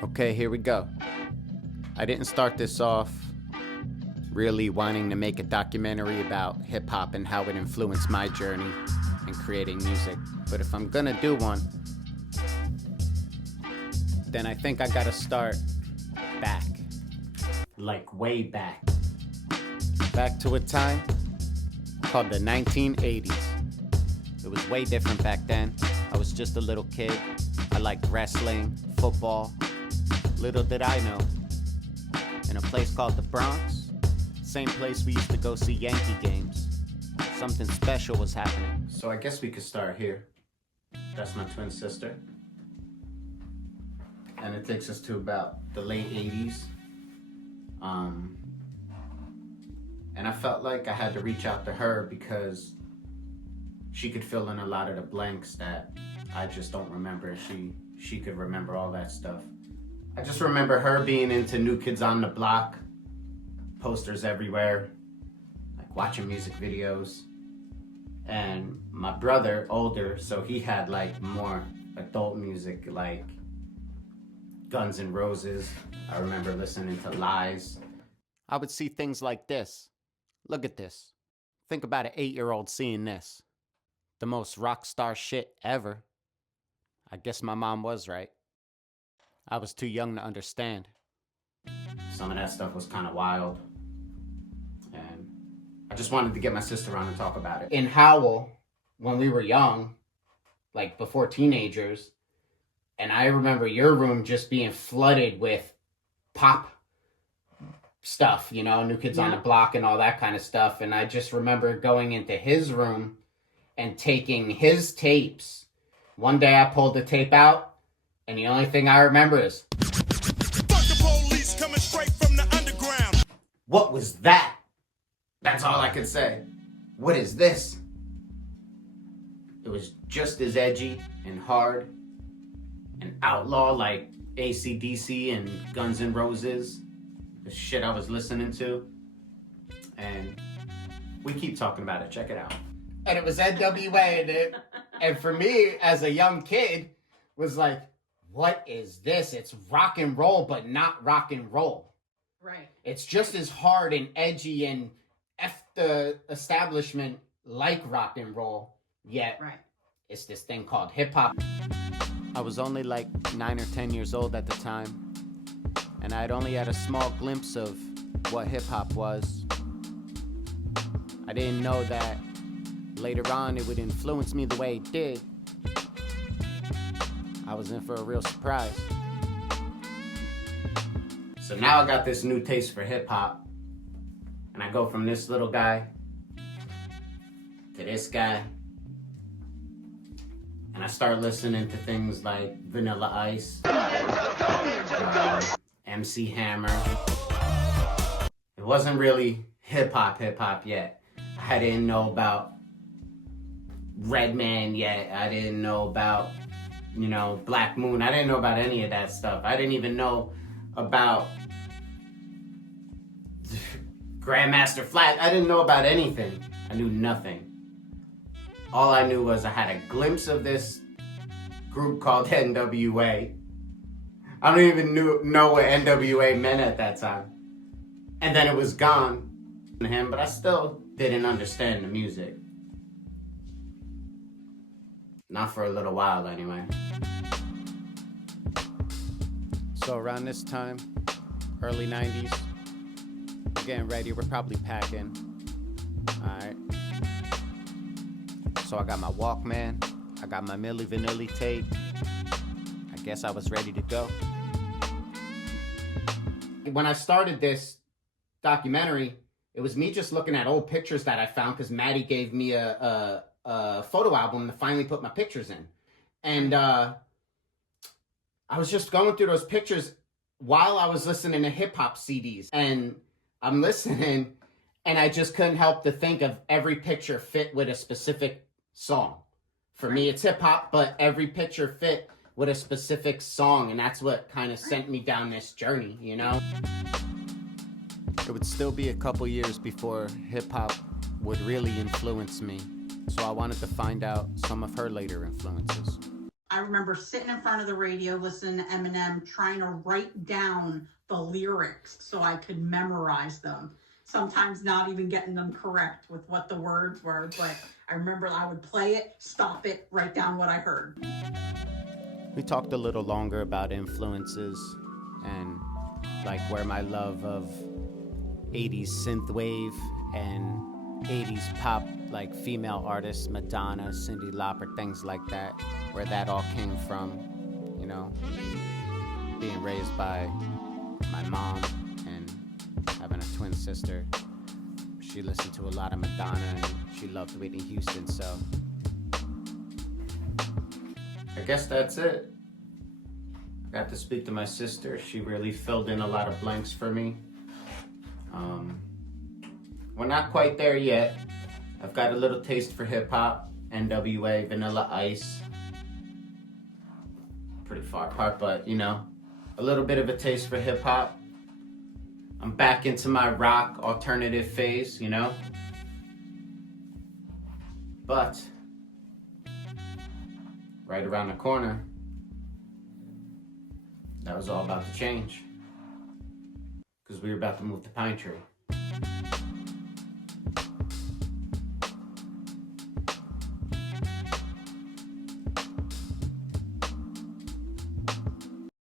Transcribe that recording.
Okay, here we go. I didn't start this off really wanting to make a documentary about hip hop and how it influenced my journey in creating music. But if I'm gonna do one, then I think I gotta start back. Like way back. Back to a time called the 1980s. It was way different back then. I was just a little kid. I liked wrestling, football. Little did I know, in a place called the Bronx, same place we used to go see Yankee games, something special was happening. So I guess we could start here. That's my twin sister. And it takes us to about the late 80s. And I felt like I had to reach out to her because she could fill in a lot of the blanks that I just don't remember. She could remember all that stuff. I just remember her being into New Kids on the Block, posters everywhere, like watching music videos. And my brother, older, so he had like more adult music like Guns N' Roses. I remember listening to Lies. I would see things like this. Look at this. Think about an 8-year-old seeing this. The most rock star shit ever. I guess my mom was right. I was too young to understand. Some of that stuff was kind of wild. And I just wanted to get my sister on and talk about it. In Howell, when we were young, like before teenagers, and I remember your room just being flooded with pop stuff, you know, New Kids on the Block and all that kind of stuff. And I just remember going into his room and taking his tapes. One day I pulled the tape out, and the only thing I remember is, "Fuck the police coming straight from the underground." What was that? That's all I could say. What is this? It was just as edgy and hard and outlaw like AC/DC and Guns N' Roses, the shit I was listening to. And we keep talking about it. Check it out. And it was NWA, and for me as a young kid was like, what is this? It's rock and roll, but not rock and roll. Right. It's just as hard and edgy and F the establishment like rock and roll, yet Right. It's this thing called hip hop. I was only like 9 or 10 years old at the time, and I'd only had a small glimpse of what hip hop was. I didn't know that later on it would influence me the way it did. I was in for a real surprise. So now I got this new taste for hip hop, and I go from this little guy to this guy, and I start listening to things like Vanilla Ice, MC Hammer. It wasn't really hip hop yet. I didn't know about Redman yet. I didn't know about, you know, Black Moon. I didn't know about any of that stuff. I didn't even know about Grandmaster Flash. I didn't know about anything. I knew nothing. All I knew was I had a glimpse of this group called NWA. I don't even know what NWA meant at that time. And then it was gone. But I still didn't understand the music. Not for a little while, anyway. So around this time, early 90s, we're getting ready. We're probably packing. All right. So I got my Walkman. I got my Milli Vanilli tape. I guess I was ready to go. When I started this documentary, it was me just looking at old pictures that I found because Maddie gave me a photo album to finally put my pictures in. And I was just going through those pictures while I was listening to hip hop CDs. And I'm listening, and I just couldn't help to think of every picture fit with a specific song. For me, it's hip hop, but every picture fit with a specific song. And that's what kind of sent me down this journey, you know? It would still be a couple years before hip hop would really influence me. So I wanted to find out some of her later influences. I remember sitting in front of the radio listening to Eminem, trying to write down the lyrics so I could memorize them. Sometimes not even getting them correct with what the words were, but I remember I would play it, stop it, write down what I heard. We talked a little longer about influences and like where my love of 80s synthwave and 80s pop, like female artists, Madonna, Cyndi Lauper, things like that, where that all came from, you know, being raised by my mom and having a twin sister. She listened to a lot of Madonna and she loved Whitney Houston, so I guess that's it. I got to speak to my sister. She really filled in a lot of blanks for me. We're not quite there yet. I've got a little taste for hip hop, NWA, Vanilla Ice. Pretty far apart, but you know, a little bit of a taste for hip hop. I'm back into my rock alternative phase, you know. But right around the corner, that was all about to change. Because we were about to move to Pine Tree.